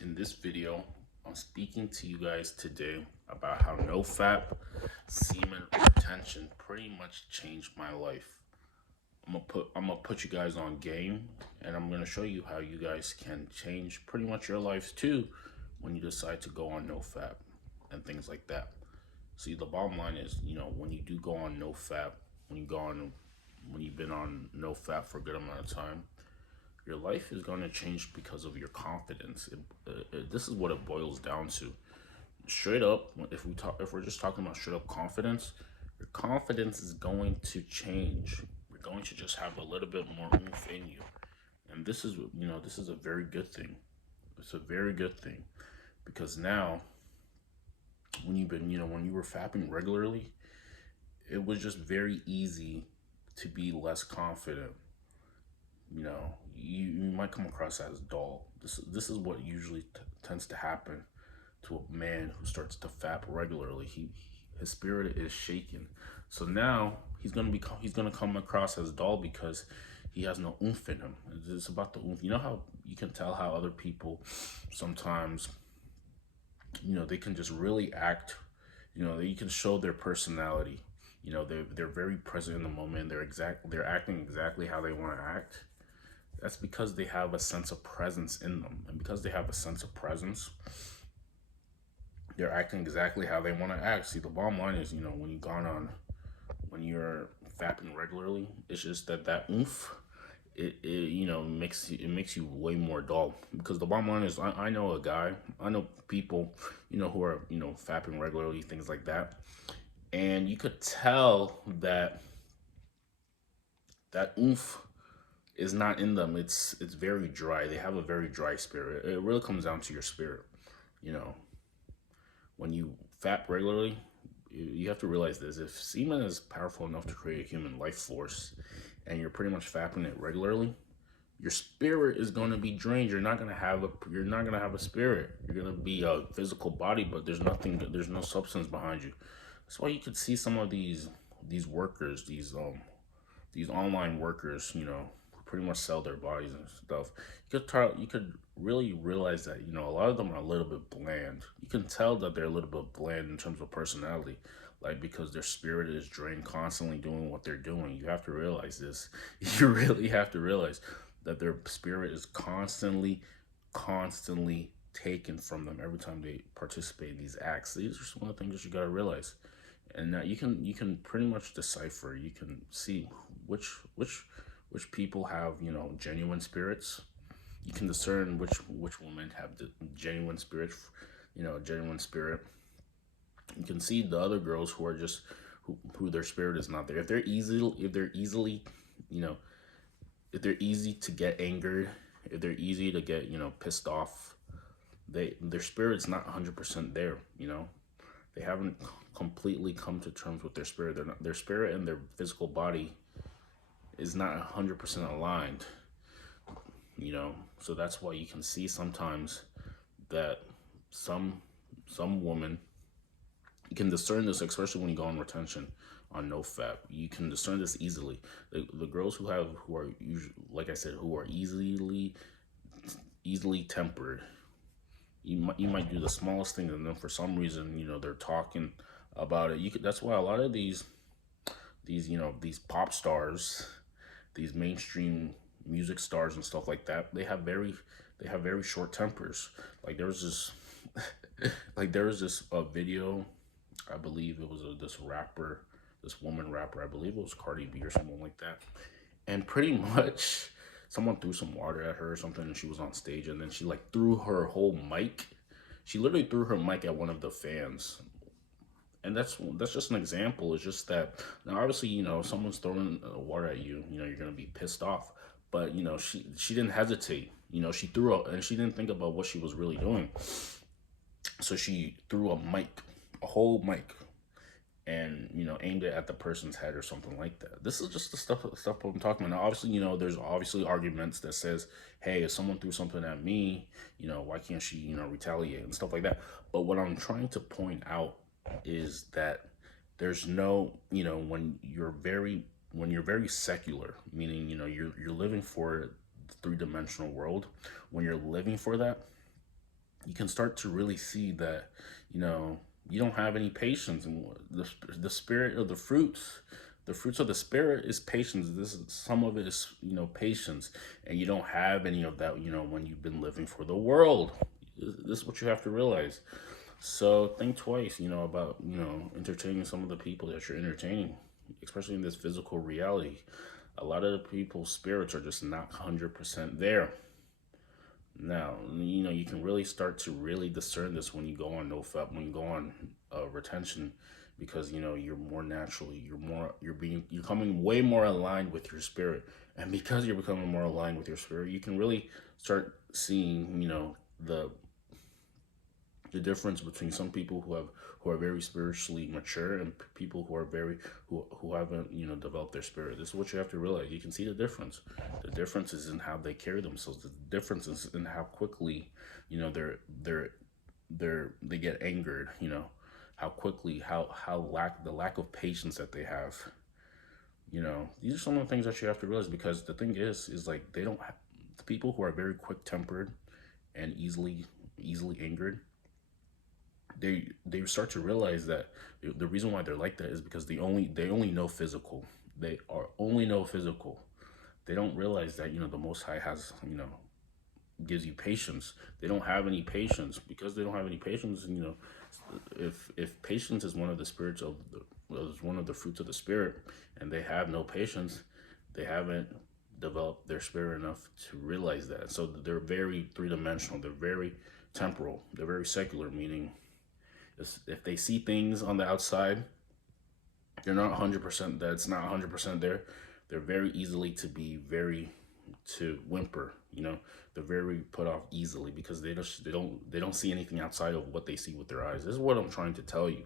In this video, I'm speaking to you guys today about how no-fap semen retention pretty much changed my life. I'm gonna put you guys on game, and I'm gonna show you how you guys can change pretty much your lives too when you decide to go on no-fap and things like that. See, the bottom line is, when you do go on no-fap, when you've been on no-fap for a good amount of time, your life is going to change because of your confidence. This is what it boils down to. Straight up, if we're just talking about straight up confidence, your confidence is going to change. You're going to just have a little bit more oomph in you, and this is a very good thing. It's a very good thing because now, when you were fapping regularly, it was just very easy to be less confident. You might come across as dull. This is what usually tends to happen to a man who starts to fap regularly. His spirit is shaken. So now he's gonna come across as dull because he has no oomph in him. It's about the oomph. You know how you can tell how other people sometimes, they can just really act. You can show their personality. They're very present in the moment. They're acting exactly how they want to act. That's because they have a sense of presence in them. And because they have a sense of presence, they're acting exactly how they want to act. See, the bottom line is, when you're fapping regularly, it's just that oomph, makes you way more dull. Because the bottom line is, I know people, who are, fapping regularly, things like that. And you could tell that oomph is not in them. It's very dry. They have a very dry spirit. It really comes down to your spirit. You know, when you fap regularly, you have to realize this: if semen is powerful enough to create a human life force, and you're pretty much fapping it regularly, your spirit is going to be drained. You're not gonna have a spirit. You're gonna be a physical body, but there's no substance behind you. That's why you could see some of these workers, these online workers, who pretty much sell their bodies and stuff. You could really realize that, a lot of them are a little bit bland. You can tell that they're a little bit bland in terms of personality, like because their spirit is drained constantly doing what they're doing. You have to realize this. You really have to realize that their spirit is constantly taken from them every time they participate in these acts. These are some of the things that you gotta realize, and you can pretty much decipher. You can see which which which people have, genuine spirits. You can discern which women have the genuine spirit, genuine spirit. You can see the other girls who are just who their spirit is not there. You know, if they're easy to get angered, if they're easy to get, pissed off, their spirit's not 100% there. They haven't completely come to terms with their spirit. Their spirit and their physical body is not 100% aligned. So that's why you can see sometimes that some some women, you can discern this, especially when you go on retention on no fap. You can discern this easily. The girls who are usually, like I said, who are easily tempered. You might do the smallest thing, and then for some reason, they're talking about it. That's why a lot of these pop stars, these mainstream music stars and stuff like that, they have very short tempers. Like there was this there was this video. I believe it was this rapper, this woman rapper. I believe it was Cardi B or someone like that. And pretty much, someone threw some water at her or something, and she was on stage, and then she like threw her whole mic. She literally threw her mic at one of the fans, and that's just an example. It's just that now, obviously, if someone's throwing water at you, you're gonna be pissed off. But she didn't hesitate. She threw up, and she didn't think about what she was really doing. So she threw a whole mic, and aimed it at the person's head or something like that. This is just the stuff I'm talking about. Now, obviously, there's obviously arguments that says, hey, if someone threw something at me, why can't she retaliate and stuff like that. But what I'm trying to point out is that there's no, when you're very secular, meaning you're living for the three-dimensional world. When you're living for that, you can start to really see that, you know, you don't have any patience. And the spirit of the fruits of the spirit is patience. This is, some of it is, you know, patience, and you don't have any of that, you know, when you've been living for the world. This is what you have to realize. So think twice, you know, about, you know, entertaining some of the people that you're entertaining, especially in this physical reality. A lot of the people's spirits are just not 100% there. Now, you know, you can really start to really discern this when you go on NoFap, when you go on retention, because, you know, you're more naturally, you're becoming way more aligned with your spirit. And because you're becoming more aligned with your spirit, you can really start seeing, you know, the difference between some people who are very spiritually mature and people who are very who haven't, you know, developed their spirit. This is what you have to realize. You can see the difference. The difference is in how they carry themselves. The difference is in how quickly, you know, they get angered, you know, how quickly, how the lack of patience that they have. You know, these are some of the things that you have to realize, because the thing is like they don't have, the people who are very quick tempered and easily angered, they start to realize that the reason why they're like that is because they only know physical. They are only know physical. They don't realize that, you know, the Most High has, you know, gives you patience. They don't have any patience. Because they don't have any patience, you know, if patience is one of the spirits of is one of the fruits of the spirit, and they have no patience, they haven't developed their spirit enough to realize that. So they're very three-dimensional. They're very temporal. They're very secular, meaning if they see things on the outside, they're not 100%. That's not 100% there. They're very easily to whimper. You know, they're very put off easily because they don't see anything outside of what they see with their eyes. This is what I'm trying to tell you.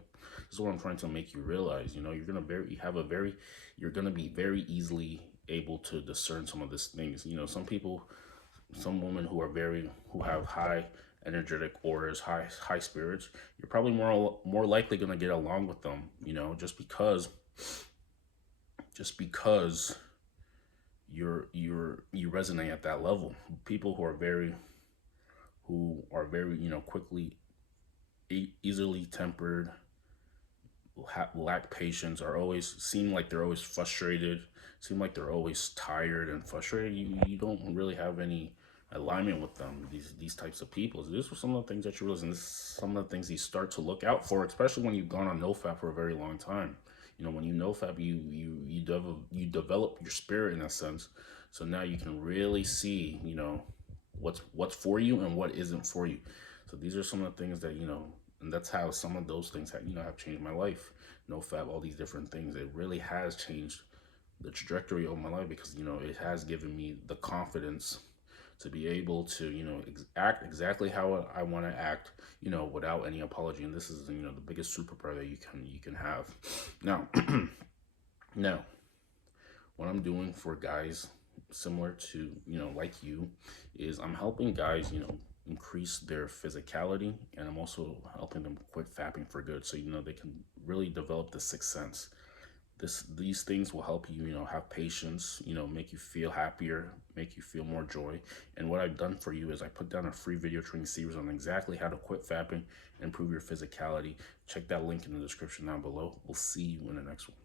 This is what I'm trying to make you realize. You know, you're gonna be very easily able to discern some of these things. You know, some women who have high energetic auras, high spirits, you're probably more likely going to get along with them, you know, just because you resonate at that level. People who are very, you know, quickly easily tempered, lack patience, are always seem like they're always frustrated, seem like they're always tired and frustrated. You don't really have any alignment with them. These types of people. These were some of the things that you realize, and this is some of the things you start to look out for, especially when you've gone on NoFap for a very long time. You know, when you NoFap, you develop your spirit in a sense. So now you can really see, you know, what's for you and what isn't for you. So these are some of the things that, you know, and that's how some of those things have, you know, have changed my life. NoFap, all these different things, it really has changed the trajectory of my life, because, you know, it has given me the confidence to be able to, you know, act exactly how I want to act, you know, without any apology. And this is, you know, the biggest superpower that you can have. Now, now, what I'm doing for guys similar to, you know, like you, is I'm helping guys, you know, increase their physicality, and I'm also helping them quit fapping for good, so, you know, they can really develop the sixth sense. These things will help you, you know, have patience, you know, make you feel happier, make you feel more joy. And what I've done for you is I put down a free video training series on exactly how to quit fapping and improve your physicality. Check that link in the description down below. We'll see you in the next one.